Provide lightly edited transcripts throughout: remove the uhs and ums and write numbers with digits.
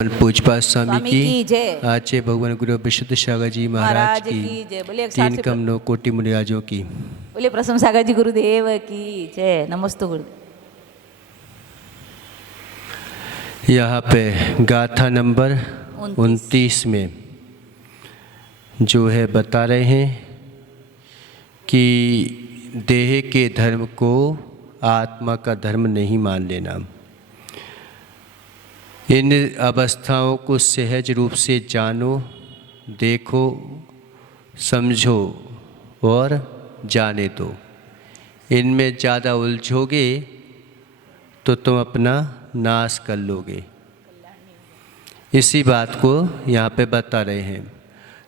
पूजपा स्वामी की जय। आचे भगवान गुरु विशुद्ध सागर जी महाराज की जय। बोले तीन कमनो कोटि मुनिराजों की। बोले प्रसन्न सागर जी गुरुदेव की जय। नमस्ते गुरुदेव। यहाँ पे गाथा नंबर 29 में जो है बता रहे हैं कि देह के धर्म को आत्मा का धर्म नहीं मान लेना। इन अवस्थाओं को सहज रूप से जानो, देखो, समझो और जाने दो। इनमें ज़्यादा उलझोगे तो तुम अपना नाश कर लोगे। इसी बात को यहाँ पे बता रहे हैं।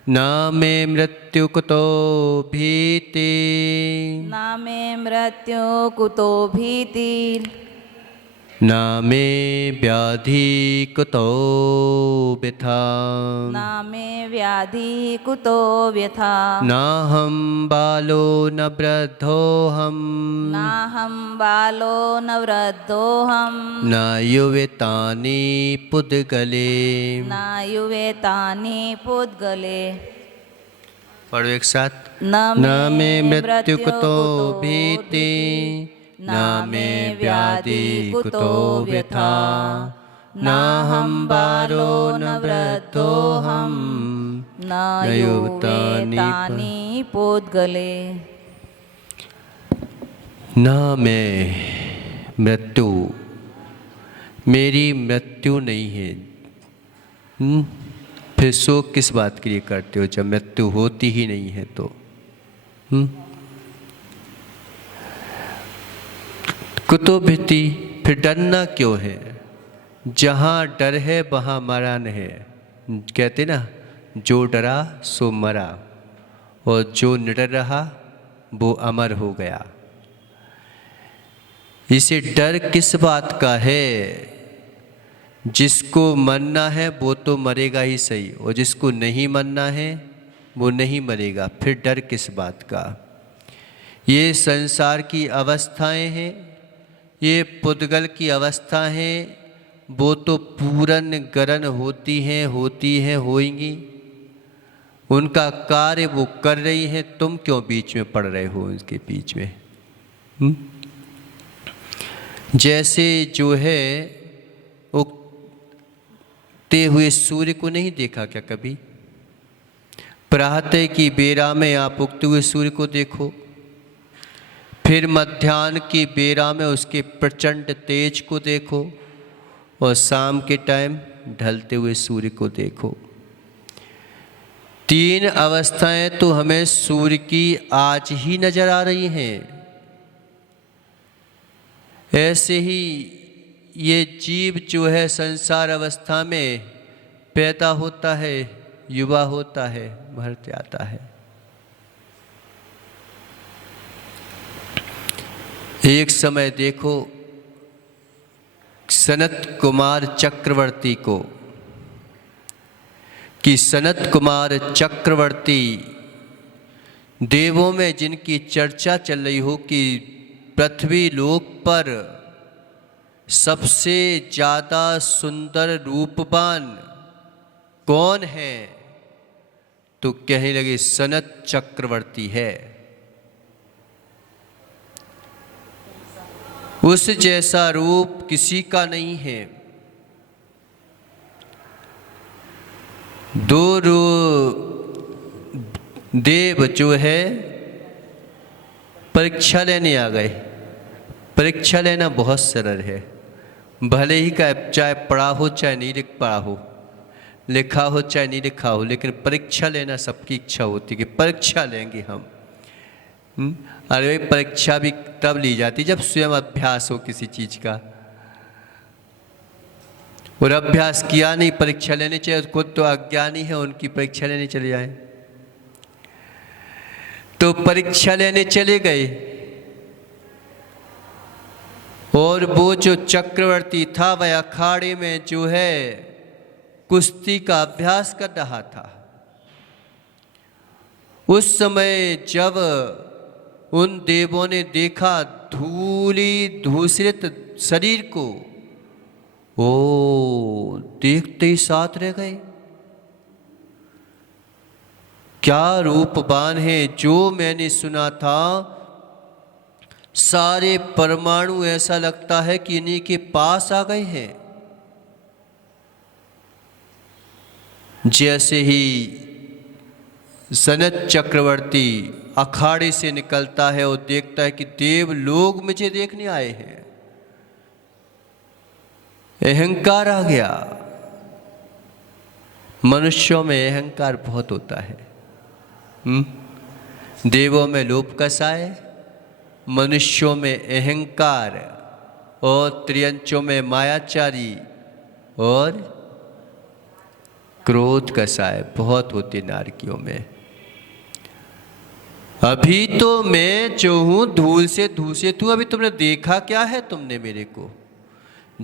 ना मे मृत्यु कुतो भीति, ना मे मृत्यु कुतो भीति, ना मे व्याधि कुतो व्यथा, ना मे व्याधि कुतो व्यथा, ना हम बालो न वृद्धो हम, ना हम बालो न वृद्धो हम, न युवेतानि पुद्गले, ना युवेतानि पुद्गले। पढ़ो एक साथ। न मे मृत्यु कुतो भीति, न मे व्याधि कुतो व्यथा, न हम बालो न वृद्धो हम, न युवेतानि पुद्गले। न मैं मृत्यु, मेरी मृत्यु नहीं है। फिर शोक किस बात के लिए करते हो जब मृत्यु होती ही नहीं है तो? कुतो भीति, फिर डरना क्यों है? जहाँ डर है वहाँ मरण है। कहते ना, जो डरा सो मरा, और जो निडर रहा वो अमर हो गया। इसे डर किस बात का है? जिसको मरना है वो तो मरेगा ही सही, और जिसको नहीं मरना है वो नहीं मरेगा। फिर डर किस बात का? ये संसार की अवस्थाएं हैं, ये पुद्गल की अवस्था है। वो तो पूरन गरन होती हैं, होएंगी। उनका कार्य वो कर रही हैं। तुम क्यों बीच में पड़ रहे हो उनके बीच में? जैसे जो है उगते हुए सूर्य को नहीं देखा क्या कभी? प्रातः की बेरा में आप उगते हुए सूर्य को देखो, फिर मध्याह्न की बेरा में उसके प्रचंड तेज को देखो, और शाम के टाइम ढलते हुए सूर्य को देखो। तीन अवस्थाएं तो हमें सूर्य की आज ही नजर आ रही हैं। ऐसे ही ये जीव जो है संसार अवस्था में पैदा होता है, युवा होता है, मर जाता है। एक समय देखो सनत कुमार चक्रवर्ती को, कि सनत कुमार चक्रवर्ती देवों में जिनकी चर्चा चल रही हो कि पृथ्वी लोक पर सबसे ज़्यादा सुंदर रूपवान कौन है, तो कहने लगे सनत चक्रवर्ती है। उस जैसा रूप किसी का नहीं है। दो देव जो है परीक्षा लेने आ गए। परीक्षा लेना बहुत सरल है। भले ही का चाहे पढ़ा हो चाहे नहीं लिख पढ़ा हो, लिखा हो चाहे नहीं लिखा हो, लेकिन परीक्षा लेना सबकी इच्छा होती है कि परीक्षा लेंगे हम। अरे परीक्षा भी तब ली जाती जब स्वयं अभ्यास हो किसी चीज का। और अभ्यास किया नहीं, परीक्षा लेने चाहिए। खुद तो अज्ञानी है, उनकी परीक्षा लेने चले जाए। तो परीक्षा लेने चले गए, और वो जो चक्रवर्ती था वह अखाड़े में जो है कुश्ती का अभ्यास कर रहा था। उस समय जब उन देवों ने देखा धूली धूसरित शरीर को, ओ देखते ही साथ रह गए। क्या रूपवान है, जो मैंने सुना था सारे परमाणु ऐसा लगता है कि इन्हीं के पास आ गए हैं। जैसे ही सनत चक्रवर्ती अखाड़े से निकलता है और देखता है कि देव लोग मुझे देखने आए हैं, अहंकार आ गया। मनुष्यों में अहंकार बहुत होता है। देवों में लोभ कसाय, मनुष्यों में अहंकार, और त्रियंचों में मायाचारी और क्रोध कसाय बहुत होते नारकियों में। अभी तो मैं जो हूं धूल से धूसित हूं। अभी तुमने देखा क्या है तुमने मेरे को?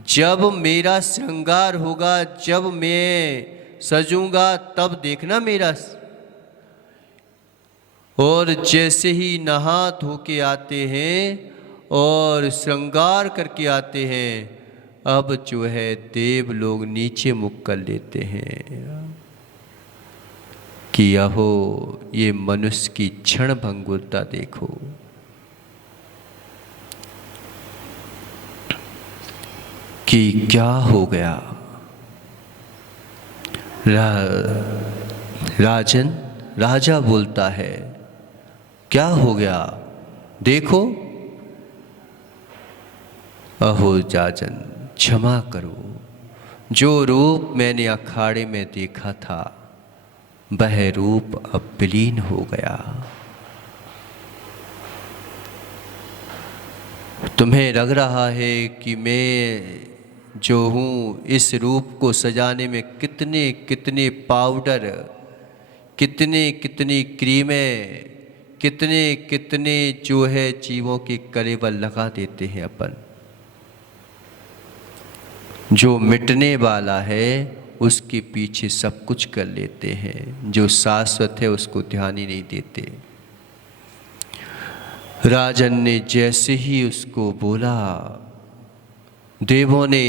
जब मेरा श्रृंगार होगा, जब मैं सजूंगा, तब देखना मेरा। और जैसे ही नहा धो के आते हैं और श्रृंगार करके आते हैं, अब जो है देव लोग नीचे मुख कर लेते हैं कि अहो ये मनुष्य की क्षण भंगुरता देखो। कि क्या हो गया। राजन, राजा बोलता है, क्या हो गया देखो। अहो जाजन क्षमा करो, जो रूप मैंने अखाड़े में देखा था वह रूप अब विलीन हो गया। तुम्हें लग रहा है कि मैं जो हूँ इस रूप को सजाने में कितने कितने पाउडर, कितने कितनी क्रीमें, कितने कितने जो है जीवों के कलेवर लगा देते हैं अपन। जो मिटने वाला है उसके पीछे सब कुछ कर लेते हैं, जो शाश्वत है उसको ध्यान ही नहीं देते। राजन ने जैसे ही उसको बोला, देवों ने,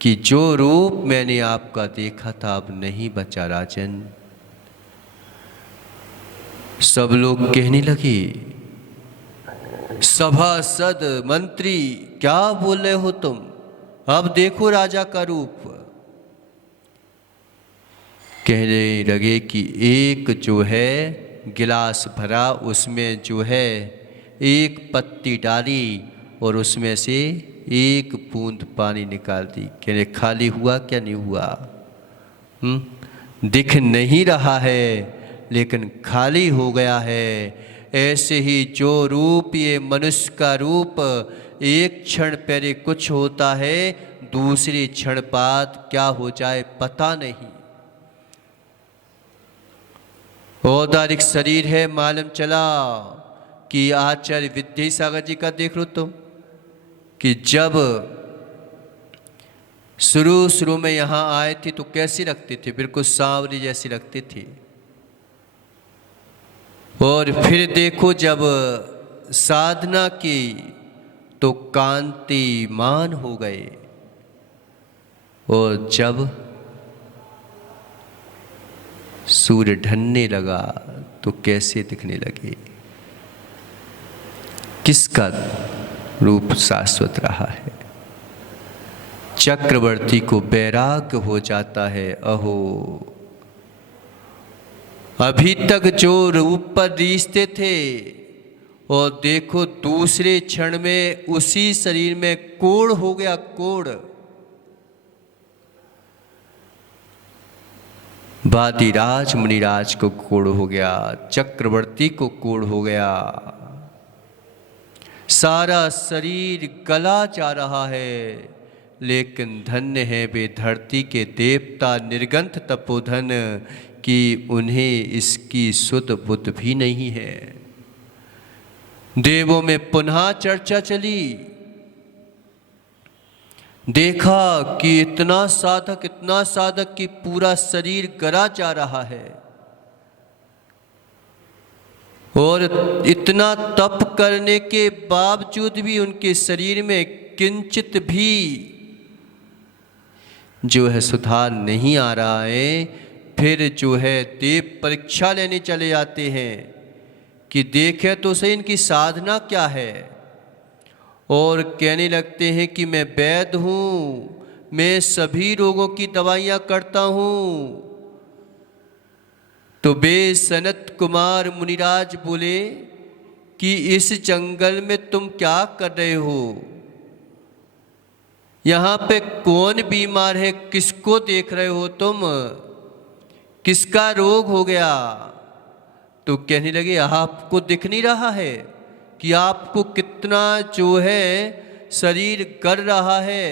कि जो रूप मैंने आपका देखा था अब नहीं बचा राजन। सब लोग कहने लगे, सभासद मंत्री क्या बोल रहे हो तुम, अब देखो राजा का रूप। कहने लगे कि एक जो है गिलास भरा, उसमें जो है एक पत्ती डाली और उसमें से एक बूंद पानी निकाल दी। कहने खाली हुआ क्या नहीं हुआ? दिख नहीं रहा है लेकिन खाली हो गया है। ऐसे ही जो रूप, ये मनुष्य का रूप, एक क्षण पहले कुछ होता है, दूसरी क्षण बाद क्या हो जाए पता नहीं। औदारिक शरीर है, मालूम चला कि आचार्य विद्यासागर जी का देख लो तुम, कि जब शुरू में यहाँ आए थे तो कैसी लगते थे, बिल्कुल सांवरी जैसी लगते थे। और फिर देखो जब साधना की तो कांतिमान हो गए, और जब सूर्य ढलने लगा तो कैसे दिखने लगे। किसका रूप शाश्वत रहा है? चक्रवर्ती को वैराग्य हो जाता है, अहो अभी तक जो रूप पर रीझते थे और देखो दूसरे क्षण में उसी शरीर में कोढ़ हो गया, कोढ़। वादिराज मुनिराज को कोढ़ हो गया, चक्रवर्ती को कोढ़ हो गया, सारा शरीर गला जा रहा है। लेकिन धन्य है वे धरती के देवता निर्गंथ तपोधन कि उन्हें इसकी सुध बुद्ध भी नहीं है। देवों में पुनः चर्चा चली, देखा कि इतना साधक कि पूरा शरीर गला जा रहा है, और इतना तप करने के बावजूद भी उनके शरीर में किंचित भी जो है सुधार नहीं आ रहा है, फिर जो है देव परीक्षा लेने चले जाते हैं कि देखें तो सही इनकी साधना क्या है, और कहने लगते हैं कि मैं वैद्य हूँ, मैं सभी रोगों की दवाइयाँ करता हूँ। तो वे सनत कुमार मुनिराज बोले कि इस जंगल में तुम क्या कर रहे हो, यहाँ पे कौन बीमार है, किसको देख रहे हो तुम, किसका रोग हो गया। तो कहने लगे आपको दिख नहीं रहा है कि आपको कितना जो है शरीर कर रहा है,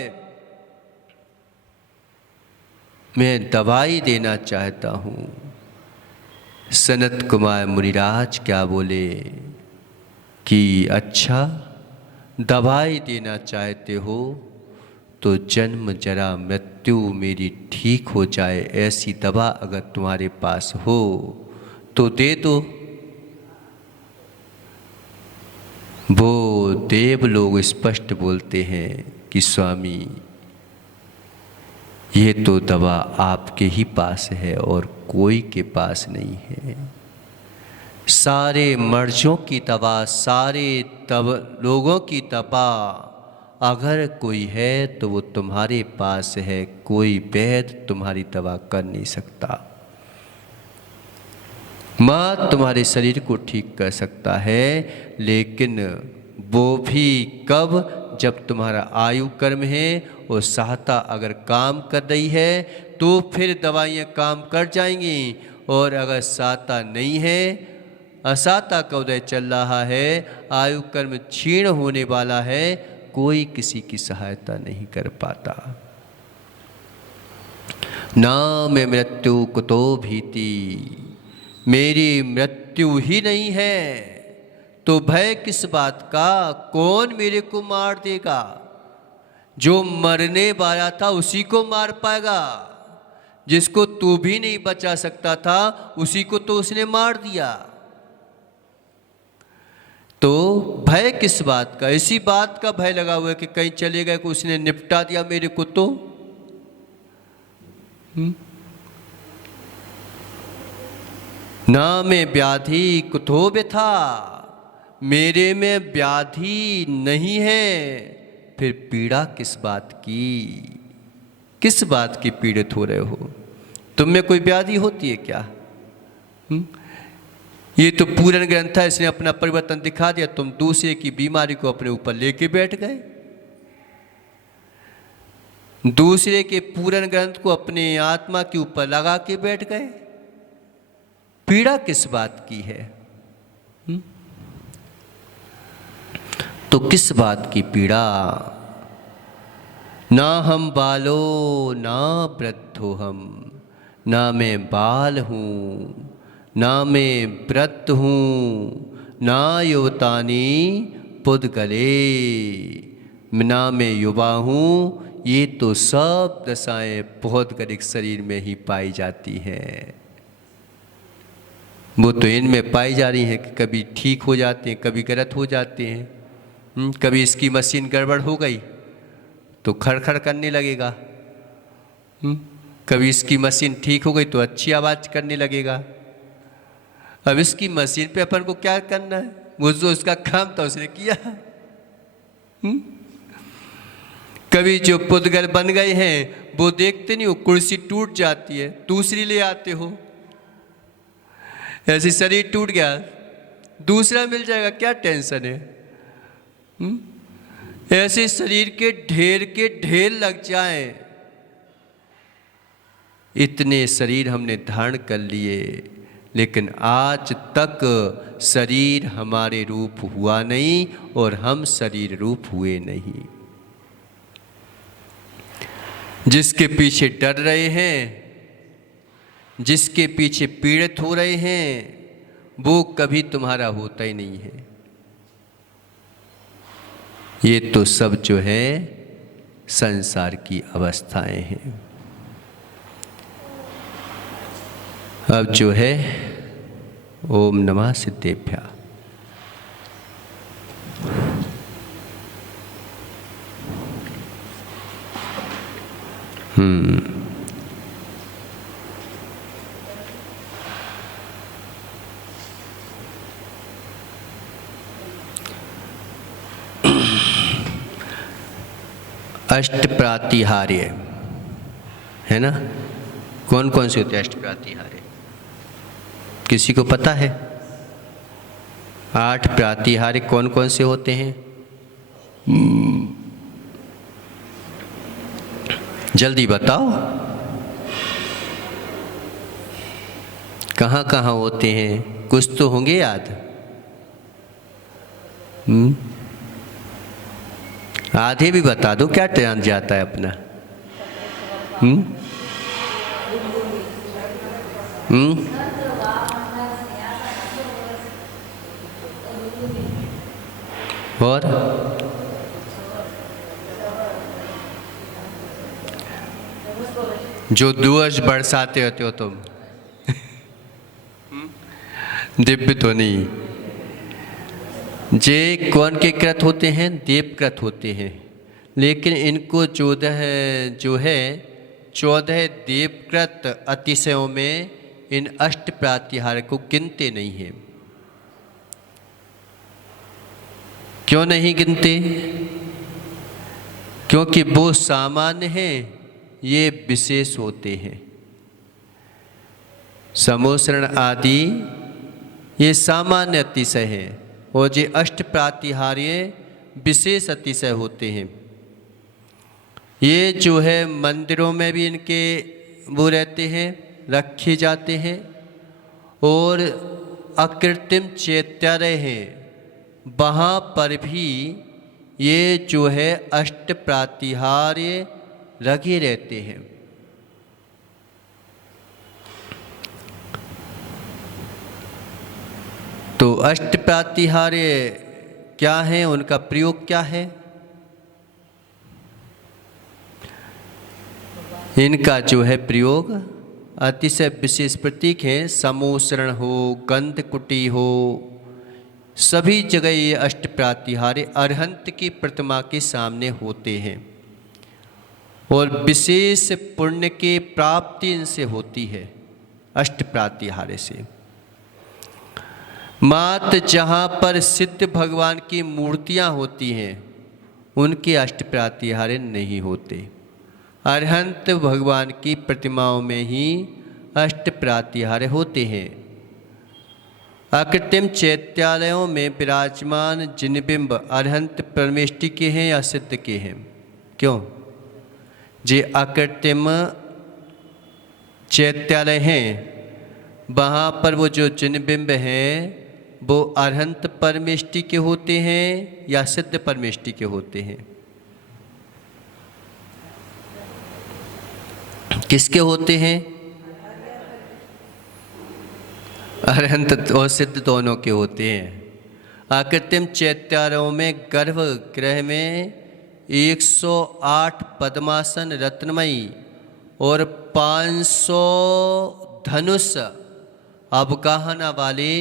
मैं दवाई देना चाहता हूँ। सनत कुमार मुनिराज क्या बोले कि अच्छा दवाई देना चाहते हो तो जन्म जरा मृत्यु मेरी ठीक हो जाए, ऐसी दवा अगर तुम्हारे पास हो तो दे दो। वो देव लोग स्पष्ट बोलते हैं कि स्वामी ये तो दवा आपके ही पास है और कोई के पास नहीं है। सारे मर्जों की दवा, सारे लोगों की दवा अगर कोई है तो वो तुम्हारे पास है, कोई वैद्य तुम्हारी दवा कर नहीं सकता। माँ तुम्हारे शरीर को ठीक कर सकता है, लेकिन वो भी कब, जब तुम्हारा आयु कर्म है और सहायता अगर काम कर रही है तो फिर दवाइयाँ काम कर जाएंगी, और अगर सहायता नहीं है, असाता का उदय चल रहा है, आयु कर्म क्षीण होने वाला है, कोई किसी की सहायता नहीं कर पाता। ना मैं मृत्यु कुतो भीति, मेरी मृत्यु ही नहीं है तो भय किस बात का, कौन मेरे को मार देगा। जो मरने वाला था उसी को मार पाएगा, जिसको तू भी नहीं बचा सकता था उसी को तो उसने मार दिया। तो भय किस बात का, इसी बात का भय लगा हुआ है कि कहीं चले गए कि उसने निपटा दिया मेरे को तो। ना में व्याधि कुतो व्यथा, मेरे में व्याधि नहीं है, फिर पीड़ा किस बात की, किस बात की पीड़ित हो रहे हो। तुम में कोई व्याधि होती है क्या? ये तो पूर्ण ग्रंथ है, इसने अपना परिवर्तन दिखा दिया, तुम दूसरे की बीमारी को अपने ऊपर लेके बैठ गए। दूसरे के पूर्ण ग्रंथ को अपने आत्मा के ऊपर लगा के बैठ गए। पीड़ा किस बात की है? तो किस बात की पीड़ा? ना हम बालो ना वृद्धो हम, ना मैं बाल हूँ ना मैं वृद्ध हूँ, ना युवतानी पुद्गले, ना मैं युवा हूँ। ये तो सब दशाएं बहुत गरीब शरीर में ही पाई जाती हैं। वो तो इनमें पाई जा रही हैं कि कभी ठीक हो जाते हैं, कभी गलत हो जाते हैं। कभी इसकी मशीन गड़बड़ हो गई तो खड़खड़ करने लगेगा, कभी इसकी मशीन ठीक हो गई तो अच्छी आवाज़ करने लगेगा। अब इसकी मशीन पे अपन को क्या करना है, वो जो उसका काम था उसने किया। कभी जो पुद्गल बन गए हैं वो देखते नहीं हो, कुर्सी टूट जाती है दूसरी ले आते हो, ऐसे शरीर टूट गया दूसरा मिल जाएगा, क्या टेंशन है। ऐसे शरीर के ढेर लग जाएं। इतने शरीर हमने धारण कर लिए, लेकिन आज तक शरीर हमारे रूप हुआ नहीं और हम शरीर रूप हुए नहीं। जिसके पीछे डर रहे हैं, जिसके पीछे पीड़ित हो रहे हैं, वो कभी तुम्हारा होता ही नहीं है। ये तो सब जो है संसार की अवस्थाएं हैं। अब जो है ओम नमः सिद्धेभ्यः। अष्ट प्रातिहार्य है ना। कौन कौन से होते हैं अष्ट प्रातिहार्य? किसी को पता है? 8 प्रातिहार्य कौन कौन से होते हैं? जल्दी बताओ। कहाँ कहाँ होते हैं? कुछ तो होंगे याद। आधे भी बता दो, क्या टाइम जाता है अपना। और जो दुअर्ष बरसाते होते हो तुम, दिव्य तो नहीं। जे कौन के कृत होते हैं? देवकृत होते हैं। लेकिन इनको 14 जो है 14 देवकृत अतिशयों में इन अष्ट प्रातिहार्य को गिनते नहीं हैं। क्यों नहीं गिनते? क्योंकि वो सामान्य हैं, ये विशेष होते हैं। समोसरण आदि ये सामान्य अतिशय हैं और ये अष्ट प्रातिहार्य विशेष अतिशय होते हैं। ये जो है मंदिरों में भी इनके वो रहते हैं, रखे जाते हैं। और अकृत्रिम चैत्यालय हैं, वहाँ पर भी ये जो है अष्ट प्रातिहार्य लगे रहते हैं। तो अष्ट प्रातिहार्य क्या है, उनका प्रयोग क्या है? इनका जो है प्रयोग अतिशय विशेष प्रतीक है। समोसरण हो, गंधकुटी हो, सभी जगह ये अष्ट प्रातिहार्य अरहंत की प्रतिमा के सामने होते हैं और विशेष पुण्य की प्राप्ति इनसे होती है अष्ट प्रातिहार्य से। मात्र जहाँ पर सिद्ध भगवान की मूर्तियाँ होती हैं उनके अष्ट प्रातिहार्य नहीं होते। अरहंत भगवान की प्रतिमाओं में ही अष्ट प्रातिहार्य होते हैं। अकृत्रिम चैत्यालयों में विराजमान जिन बिंब अरहंत परमेष्टि के हैं या सिद्ध के हैं? क्यों? जे अकृत्रिम चैत्यालय हैं, वहाँ पर वो जो जिन बिंब हैं वो अरहंत परमेष्टि के होते हैं या सिद्ध परमेष्टि के होते हैं? किसके होते हैं? अरहंत और सिद्ध दोनों के होते हैं। अकृत्रिम चैत्यालयों में गर्भगृह में 108 पद्मासन रत्नमयी और 500 धनुष अवगाहना वाले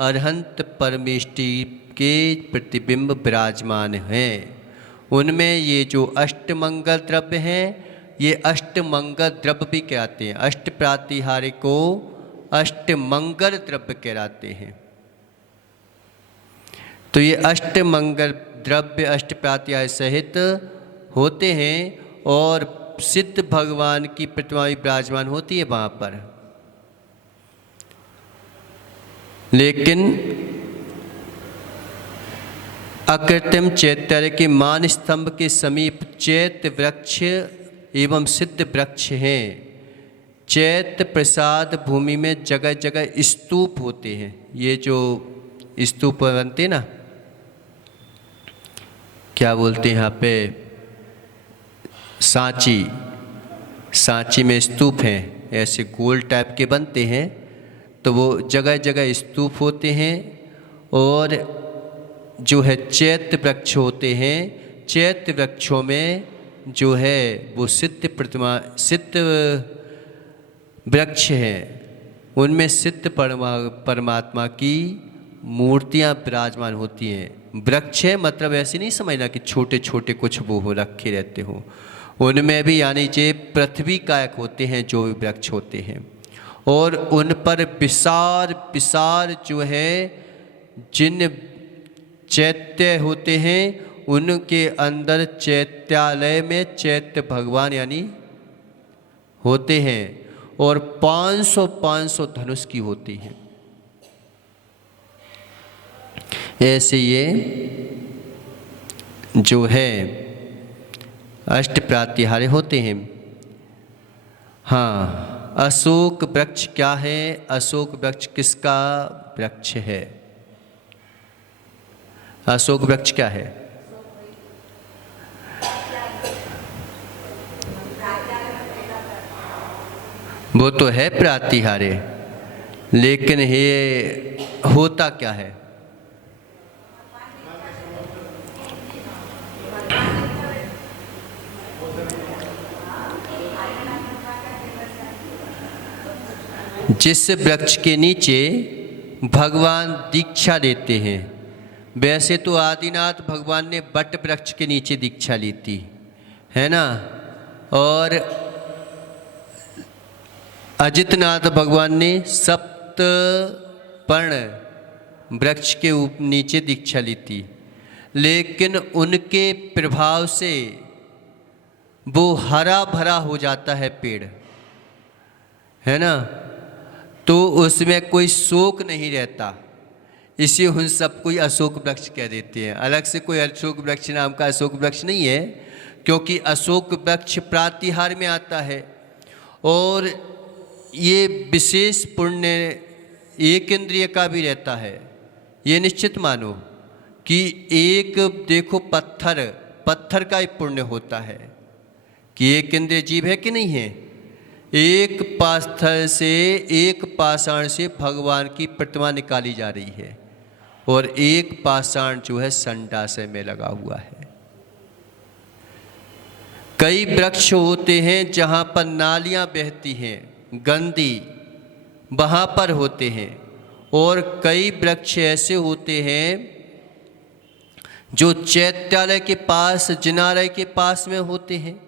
अरहंत परमेष्टि के प्रतिबिंब विराजमान हैं। उनमें ये जो अष्टमंगल द्रव्य हैं, ये अष्टमंगल द्रव्य भी कहते हैं। अष्ट प्रातिहार्य को अष्टमंगल द्रव्य कहलाते हैं। तो ये अष्टमंगल द्रव्य अष्ट प्रातिहार्य सहित होते हैं और सिद्ध भगवान की प्रतिमा विराजमान होती है वहाँ पर। लेकिन अकृत्रिम चैत्यालय के मान स्तंभ के समीप चैत्य वृक्ष एवं सिद्ध वृक्ष हैं। चैत्य प्रसाद भूमि में जगह जगह स्तूप होते हैं। ये जो स्तूप बनते हैं ना, क्या बोलते हैं यहाँ पे, सांची, सांची में स्तूप हैं, ऐसे गोल टाइप के बनते हैं। तो वो जगह जगह स्तूप होते हैं और जो है चैत्य वृक्ष होते हैं। चैत्य वृक्षों में जो है वो सिद्ध प्रतिमा, सिद्ध वृक्ष हैं, उनमें सिद्ध परमात्मा की मूर्तियां विराजमान होती हैं। वृक्ष है मतलब ऐसे नहीं समझना कि छोटे छोटे कुछ वो हो रखे रहते हो। उनमें भी यानी जे पृथ्वी कायक होते हैं जो भी वृक्ष होते हैं, और उन पर विसार विसार जो है जिन चैत्य होते हैं उनके अंदर चैत्यालय में चैत्य भगवान यानी होते हैं, और 500 धनुष की होती हैं। ऐसे ये जो है अष्ट प्रातिहार्य होते हैं। हाँ, अशोक वृक्ष क्या है? अशोक वृक्ष किसका वृक्ष है? अशोक वृक्ष क्या है? वो तो है प्रातिहार्य, लेकिन ये होता क्या है? जिस वृक्ष के नीचे भगवान दीक्षा देते हैं, वैसे तो आदिनाथ भगवान ने बट वृक्ष के नीचे दीक्षा ली थी, है ना, और अजितनाथ भगवान ने सप्तपर्ण वृक्ष के नीचे दीक्षा ली थी, लेकिन उनके प्रभाव से वो हरा भरा हो जाता है पेड़, है ना, तो उसमें कोई शोक नहीं रहता, इसी उन सब कोई अशोक वृक्ष कह देते हैं। अलग से कोई अशोक वृक्ष नाम का अशोक वृक्ष नहीं है, क्योंकि अशोक वृक्ष प्रातिहार्य में आता है, और ये विशेष पुण्य एक इंद्रिय का भी रहता है। ये निश्चित मानो कि एक देखो पत्थर का ही पुण्य होता है कि एक इंद्रिय जीव है कि नहीं है। एक पाथर से, एक पाषाण से भगवान की प्रतिमा निकाली जा रही है, और एक पाषाण जो है संडासे में लगा हुआ है। कई वृक्ष होते हैं जहाँ पर नालियाँ बहती हैं गंदी, वहाँ पर होते हैं, और कई वृक्ष ऐसे होते हैं जो चैत्यालय के पास, जिनालय के पास में होते हैं।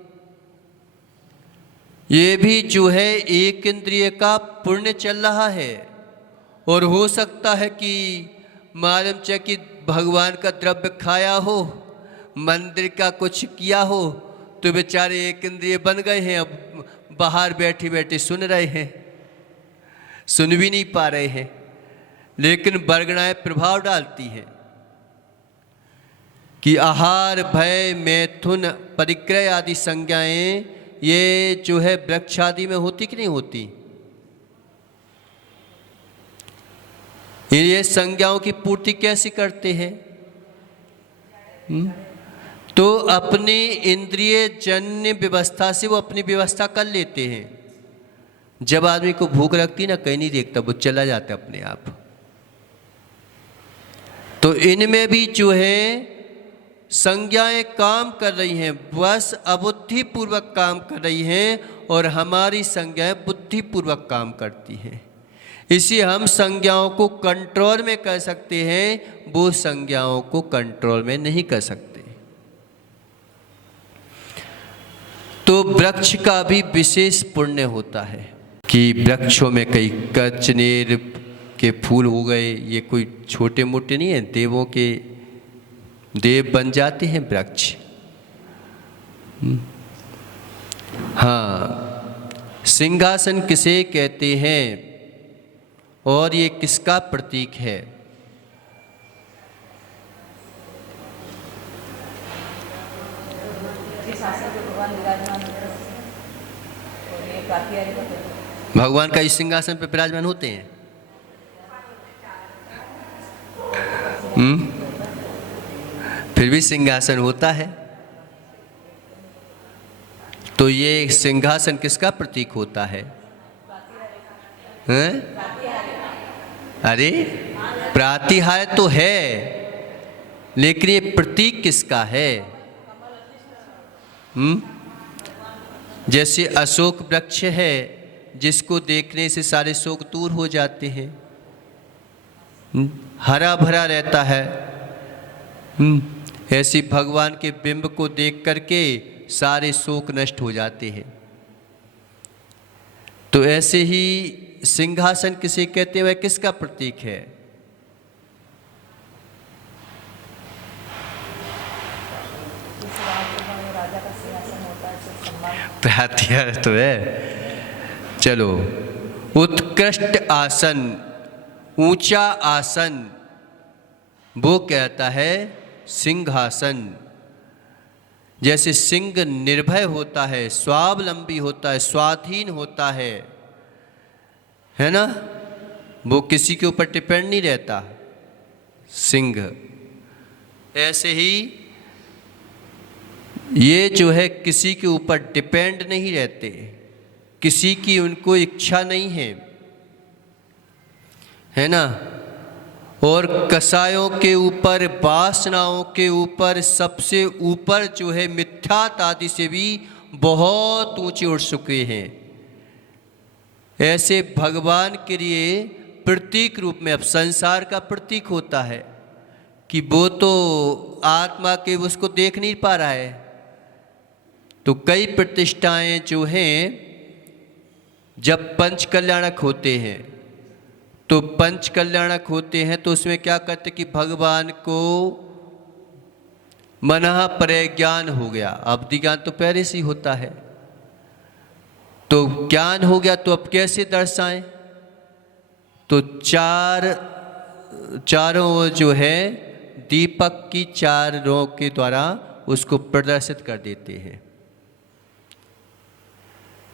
ये भी जो है एक इंद्रिय का पुण्य चल रहा है, और हो सकता है कि मालूम चाहे कि भगवान का द्रव्य खाया हो, मंदिर का कुछ किया हो, तो बेचारे एक इंद्रिय बन गए हैं, अब बाहर बैठे बैठे सुन रहे हैं, सुन भी नहीं पा रहे हैं, लेकिन वर्गणाएं प्रभाव डालती हैं कि आहार, भय, मैथुन, परिक्रय आदि संज्ञाएं ये जो है वृक्ष आदि में होती कि नहीं होती। ये संज्ञाओं की पूर्ति कैसे करते हैं? तो अपनी इंद्रिय जन्य व्यवस्था से वो अपनी व्यवस्था कर लेते हैं। जब आदमी को भूख लगती ना, कहीं नहीं देखता, वो चला जाता अपने आप। तो इनमें भी जो है संज्ञाएं काम कर रही हैं, बस अबुद्धि पूर्वक काम कर रही हैं, और हमारी संज्ञाएं बुद्धि पूर्वक काम करती हैं। इसी हम संज्ञाओं को कंट्रोल में कर सकते हैं, वो संज्ञाओं को कंट्रोल में नहीं कर सकते। तो वृक्ष का भी विशेष पुण्य होता है कि वृक्षों में कई कचनेर के फूल हो गए, ये कोई छोटे मोटे नहीं है, देवों के देव बन जाते हैं वृक्ष। हाँ, सिंहासन किसे कहते हैं और ये किसका प्रतीक है? भगवान का इस सिंहासन पर विराजमान होते हैं। फिर भी सिंहासन होता है, तो ये सिंहासन किसका प्रतीक होता है? हैं? अरे प्रातिहार्य तो है, लेकिन ये प्रतीक किसका है? जैसे अशोक वृक्ष है, जिसको देखने से सारे शोक दूर हो जाते हैं, हरा भरा रहता है। ऐसी भगवान के बिंब को देख करके सारे शोक नष्ट हो जाते हैं। तो ऐसे ही सिंहासन किसे कहते हैं, वह किसका प्रतीक है? हथियार तो है। चलो, उत्कृष्ट आसन, ऊंचा आसन, वो कहता है सिंहासन। जैसे सिंह निर्भय होता है, स्वावलंबी होता है, स्वाधीन होता है ना, वो किसी के ऊपर डिपेंड नहीं रहता सिंह। ऐसे ही ये जो है किसी के ऊपर डिपेंड नहीं रहते, किसी की उनको इच्छा नहीं है ना। और कसायों के ऊपर, वासनाओं के ऊपर, सबसे ऊपर जो है मिथ्यात आदि से भी बहुत ऊंचे उठ चुके हैं। ऐसे भगवान के लिए प्रतीक रूप में अब संसार का प्रतीक होता है कि वो तो आत्मा के उसको देख नहीं पा रहा है, तो कई प्रतिष्ठाएं जो हैं जब पंच कल्याणक होते हैं, तो पंच कल्याणक होते हैं तो उसमें क्या करते कि भगवान को मनः प्रज्ञान हो गया, अवधि ज्ञान तो पहले से ही होता है, तो ज्ञान हो गया, तो अब कैसे दर्शाएं? तो चारों ओर जो है दीपक की चार रो के द्वारा उसको प्रदर्शित कर देते हैं।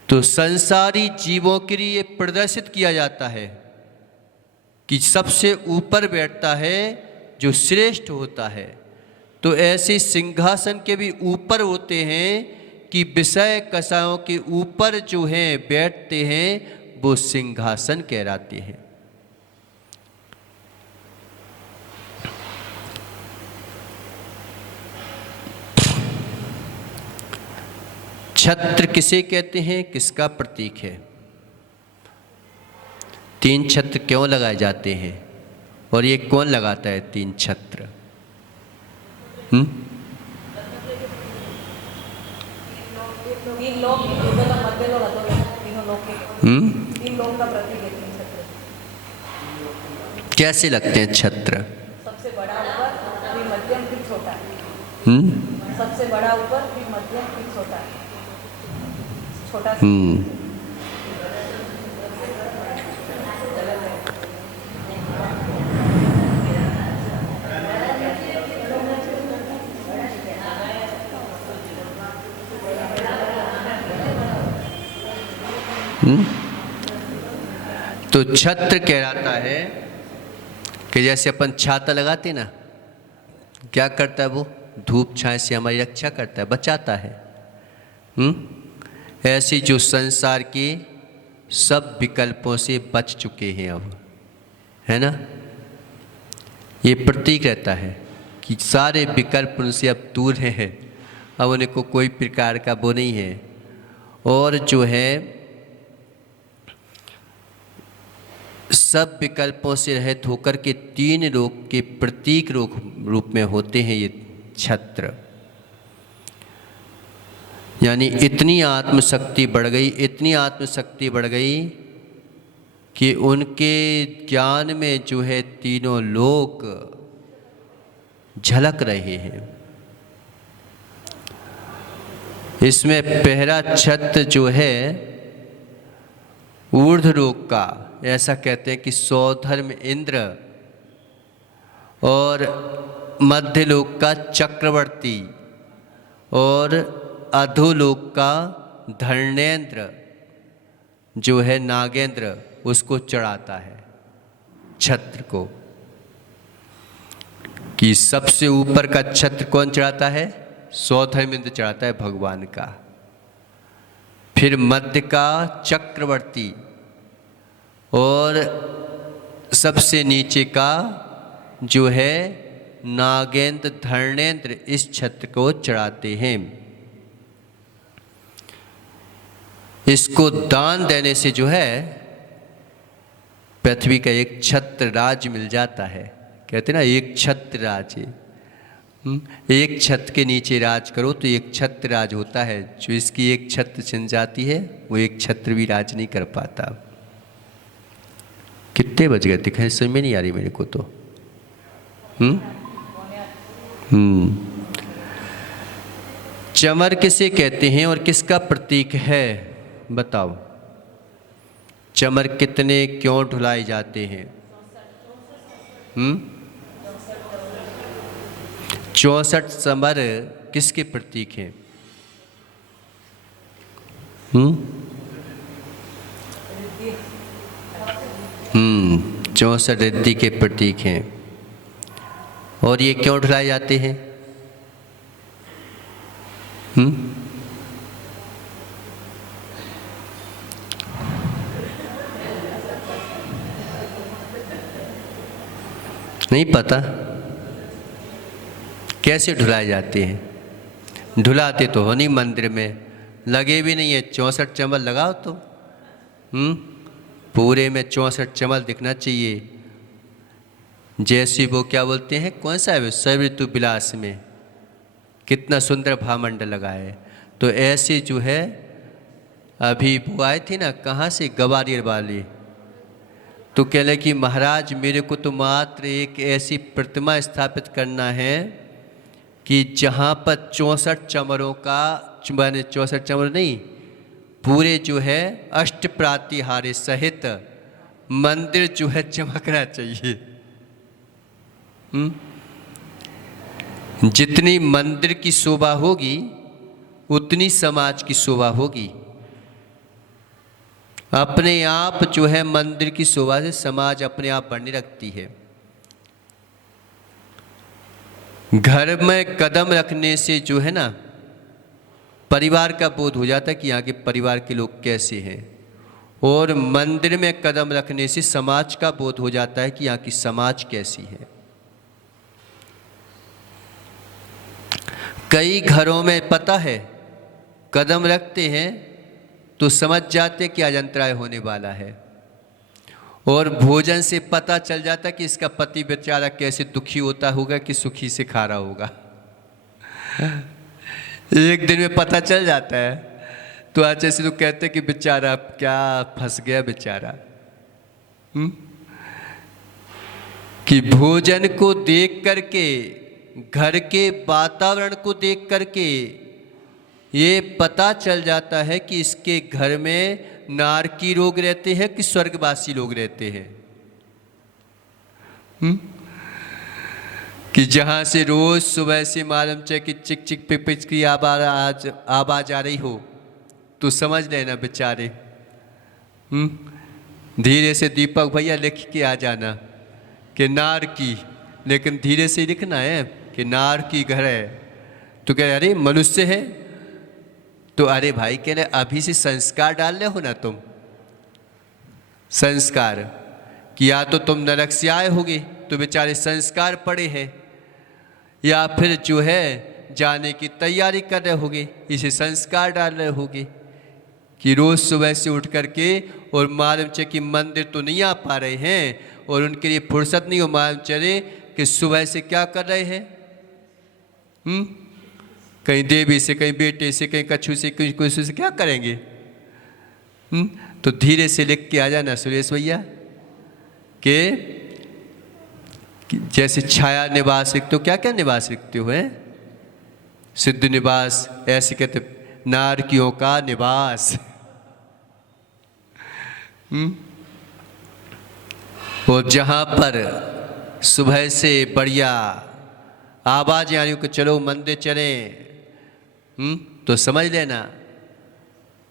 तो संसारी जीवों के लिए प्रदर्शित किया जाता है कि सबसे ऊपर बैठता है जो श्रेष्ठ होता है। तो ऐसे सिंहासन के भी ऊपर होते हैं कि विषय कसायों के ऊपर जो हैं बैठते हैं, वो सिंहासन कहलाते हैं। छत्र किसे कहते हैं, किसका प्रतीक है? 3 छत्र क्यों लगाए जाते हैं और ये कौन लगाता है 3 छत्र? कैसे लगते हैं छत्र? सबसे बड़ा ऊपर, फिर मध्यम, फिर छोटा। सबसे बड़ा ऊपर, फिर मध्यम, फिर छोटा। छोटा तो छत्र कहलाता है कि जैसे अपन छाता लगाते ना, क्या करता है वो? धूप छाया से हमारी रक्षा करता है, बचाता है। ऐसे जो संसार के सब विकल्पों से बच चुके हैं अब, है ना, ये प्रतीक रहता है कि सारे विकल्प उनसे अब दूर हैं, अब उनको कोई प्रकार का वो नहीं है। और जो है सब विकल्पों से रहित होकर के 3 लोक के प्रतीक रूप में होते हैं ये छत्र। यानी इतनी आत्मशक्ति बढ़ गई, इतनी आत्मशक्ति बढ़ गई कि उनके ज्ञान में जो है 3 लोक झलक रहे हैं। इसमें पहला छत्र जो है ऊर्ध्व लोक का, ऐसा कहते हैं कि सौधर्म इंद्र, और मध्य लोक का चक्रवर्ती, और अधोलोक का धर्णेंद्र जो है नागेंद्र, उसको चढ़ाता है छत्र को। कि सबसे ऊपर का छत्र कौन चढ़ाता है? सौधर्म इंद्र चढ़ाता है भगवान का। फिर मध्य का चक्रवर्ती, और सबसे नीचे का जो है नागेंद्र धर्णेंद्र, इस छत्र को चढ़ाते हैं। इसको दान देने से जो है पृथ्वी का एक छत्र राज मिल जाता है। कहते ना एक छत्र राज, एक छत के नीचे राज करो तो एक छत्र राज होता है। जो इसकी एक छत्र छिन जाती है वो एक छत्र भी राज नहीं कर पाता। कितने बज गए दिखाएं, समझ में नहीं आ रही मेरे को तो। चमर किसे कहते हैं और किसका प्रतीक है, बताओ। चमर कितने क्यों ढुलाए जाते हैं? 64 चमर किसके प्रतीक हैं? 64 रिद्धि के प्रतीक हैं। और ये क्यों ढुलाए जाते हैं? नहीं पता कैसे ढुलाए जाते हैं? ढुलाते तो हो नहीं, मंदिर में लगे भी नहीं है। 64 चमल लगाओ तो पूरे में 64 चमल दिखना चाहिए। जैसे वो क्या बोलते हैं, कौन सा है सर्व ऋतु विलास में कितना सुंदर भामंडल लगाए है। तो ऐसे जो है अभी वो आए थे ना, कहाँ से, ग्वालियर वाले, तो कह रहे कि महाराज मेरे को तो मात्र एक ऐसी प्रतिमा स्थापित करना है कि जहाँ पर 64 चमरों का, मैंने 64 चमर नहीं, पूरे जो है अष्ट प्रातिहार्य सहित मंदिर जो है चमकना चाहिए। जितनी मंदिर की शोभा होगी उतनी समाज की शोभा होगी। अपने आप जो है मंदिर की शोभा से समाज अपने आप बढ़ने लगती है। घर में कदम रखने से जो है ना परिवार का बोध हो जाता है कि यहाँ के परिवार के लोग कैसे हैं, और मंदिर में कदम रखने से समाज का बोध हो जाता है कि यहाँ की समाज कैसी है। कई घरों में पता है कदम रखते हैं तो समझ जाते कि आज अंतराय होने वाला है, और भोजन से पता चल जाता कि इसका पति बेचारा कैसे दुखी होता होगा कि सुखी से खा रहा होगा। एक दिन में पता चल जाता है। तो आज ऐसे लोग कहते कि बेचारा क्या फंस गया बेचारा। कि भोजन को देख करके, घर के वातावरण को देख करके ये पता चल जाता है कि इसके घर में नारकी लोग रहते हैं कि स्वर्गवासी लोग रहते हैं। कि जहाँ से रोज सुबह से मालूम चले कि चिक चिक पिक पिक की आवाज आ रही हो तो समझ लेना बेचारे। धीरे से दीपक भैया लिख के आ जाना कि नारकी, लेकिन धीरे से लिखना है कि नारकी घर है। तो कह अरे मनुष्य है, तो अरे भाई कह रहे अभी से संस्कार डाल रहे हो ना तुम। संस्कार कि या तो तुम नरक से आए होगे तो बेचारे संस्कार पड़े हैं, या फिर जो है जाने की तैयारी कर रहे होगे, इसे संस्कार डाल रहे होगे। कि रोज सुबह से उठ करके और मालूम चले कि मंदिर तो नहीं आ पा रहे हैं और उनके लिए फुर्सत नहीं हो, मालूम चले कि सुबह से क्या कर रहे हैं। कहीं देवी से, कहीं बेटे से, कहीं कछु से, कहीं कुछ से क्या करेंगे। तो धीरे से लिख के आ जाना सुरेश भैया कि जैसे छाया निवास लिखते हो, क्या क्या निवास लिखते हो? सिद्ध निवास, ऐसे कहते नारकियों का निवास। और जहां पर सुबह से बढ़िया आवाज आ रही हो कि चलो मंदिर चलें, तो समझ लेना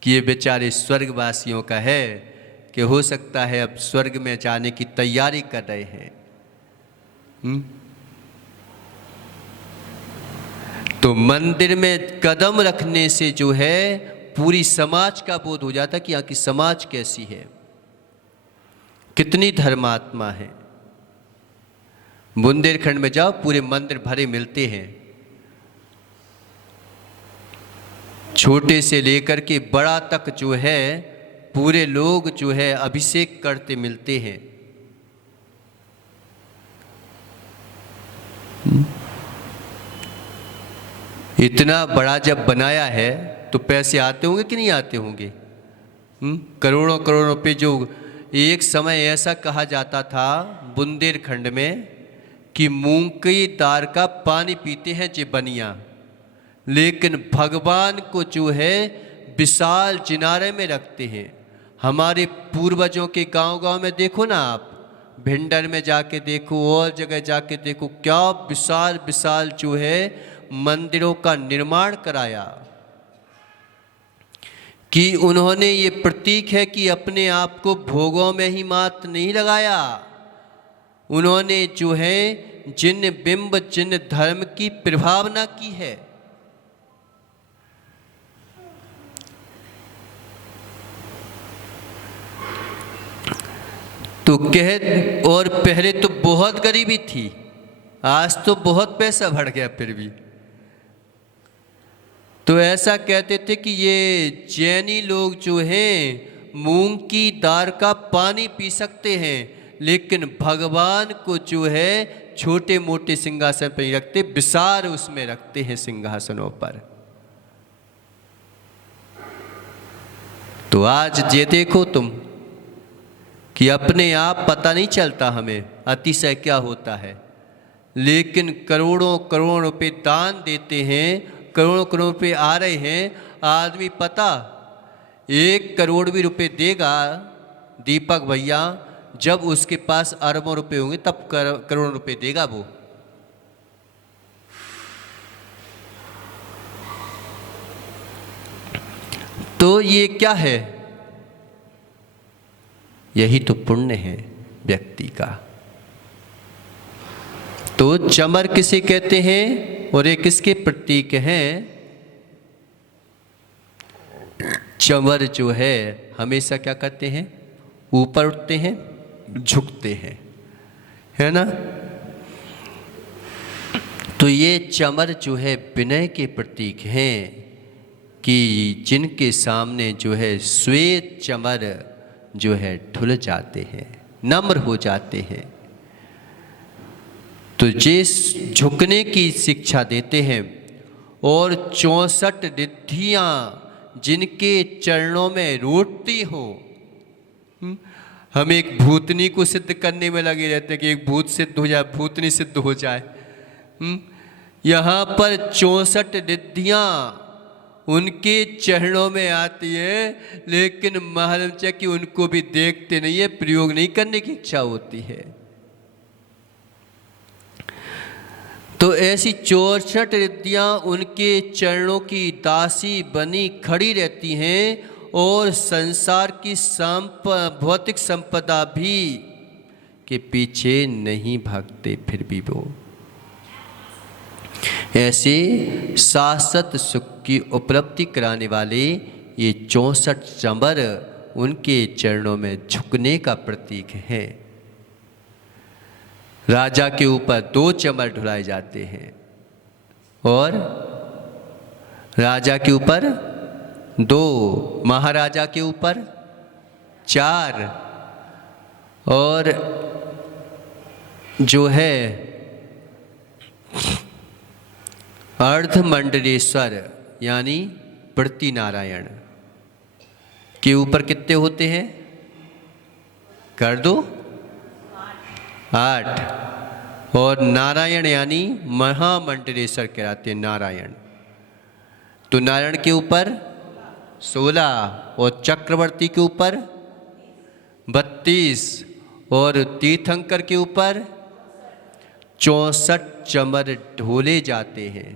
कि ये बेचारे स्वर्गवासियों का है, कि हो सकता है अब स्वर्ग में जाने की तैयारी कर रहे हैं। तो मंदिर में कदम रखने से जो है पूरी समाज का बोध हो जाता है कि यहाँ की समाज कैसी है, कितनी धर्मात्मा है। बुंदेलखंड में जाओ पूरे मंदिर भरे मिलते हैं, छोटे से लेकर के बड़ा तक जो है पूरे लोग जो है अभिषेक करते मिलते हैं। इतना बड़ा जब बनाया है तो पैसे आते होंगे कि नहीं आते होंगे? करोड़ों करोड़ों रुपए। जो एक समय ऐसा कहा जाता था बुंदेलखंड में कि मूंग की दाल का पानी पीते हैं जे बनिया, लेकिन भगवान को जो है विशाल चिनारे में रखते हैं। हमारे पूर्वजों के गांव-गांव में देखो ना आप, भिंडर में जाके देखो और जगह जाके देखो, क्या विशाल विशाल जो है मंदिरों का निर्माण कराया। कि उन्होंने ये प्रतीक है कि अपने आप को भोगों में ही मात नहीं लगाया, उन्होंने जो है जिन बिंब जिन धर्म की प्रभावना की है। तो कह, और पहले तो बहुत गरीबी थी, आज तो बहुत पैसा बढ़ गया फिर भी। तो ऐसा कहते थे कि ये जैनी लोग जो हैं मूंग की दाल का पानी पी सकते हैं, लेकिन भगवान को जो है छोटे मोटे सिंहासन पर ही रखते, विशाल उसमें रखते हैं सिंहासनों पर। तो आज ये देखो तुम कि अपने आप पता नहीं चलता हमें अतिशय क्या होता है, लेकिन करोड़ों करोड़ रुपए दान देते हैं, करोड़ों करोड़ रुपए आ रहे हैं। आदमी पता 1 करोड़ भी रुपए देगा दीपक भैया, जब उसके पास अरबों रुपए होंगे तब करोड़ों रुपए देगा वो। तो ये क्या है? यही तो पुण्य है व्यक्ति का। तो चमर किसे कहते हैं और ये किसके प्रतीक हैं? चमर जो है हमेशा क्या करते हैं? ऊपर उठते हैं, झुकते हैं, है ना। तो ये चमर जो है विनय के प्रतीक हैं कि जिनके सामने जो है श्वेत चमर जो है ढुल जाते हैं, नम्र हो जाते हैं। तो जिस झुकने की शिक्षा देते हैं और 64 रिद्धियां जिनके चरणों में रोटती हो। हम एक भूतनी को सिद्ध करने में लगे रहते हैं कि एक भूत सिद्ध हो जाए, भूतनी सिद्ध हो जाए। यहाँ पर 64 रिद्धियां उनके चरणों में आती है, लेकिन महाराज कि उनको भी देखते नहीं है, प्रयोग नहीं करने की इच्छा होती है। तो ऐसी 64 रिद्धियां उनके चरणों की दासी बनी खड़ी रहती हैं और संसार की भौतिक संपदा भी के पीछे नहीं भागते। फिर भी वो ऐसे शाश्वत सुख की उपलब्धि कराने वाले ये 64 चमर उनके चरणों में झुकने का प्रतीक है। राजा के ऊपर 2 चमर ढुलाए जाते हैं और राजा के ऊपर 2, महाराजा के ऊपर 4 और जो है अर्धमंडलेश्वर यानी प्रति नारायण के ऊपर कितने होते हैं? कर दो 8। और नारायण यानी महामंडलेश्वर कहलाते हैं नारायण। तो नारायण के ऊपर 16 और चक्रवर्ती के ऊपर 32 और तीर्थंकर के ऊपर 64 चमर ढोले जाते हैं।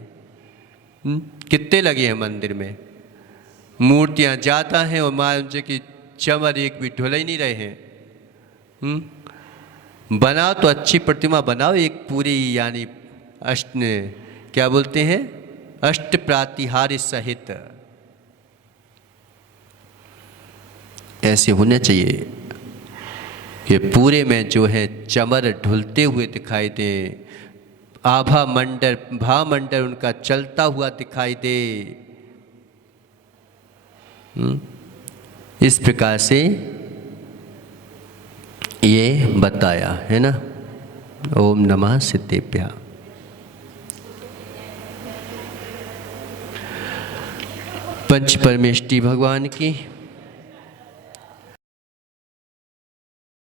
कितने लगे हैं मंदिर में? मूर्तियां ज़्यादा हैं और महाराज जी की चमर एक भी ढोले ही नहीं रहे हैं। बनाओ तो अच्छी प्रतिमा बनाओ, एक पूरी यानी क्या बोलते हैं, अष्ट प्रातिहार्य सहित ऐसे होने चाहिए कि पूरे में जो है चमर ढुलते हुए दिखाई दे, भामंडल उनका चलता हुआ दिखाई दे। इस प्रकार से ये बताया है ना। ओम नमः सिद्धेभ्यः। पंच परमेष्टि भगवान की।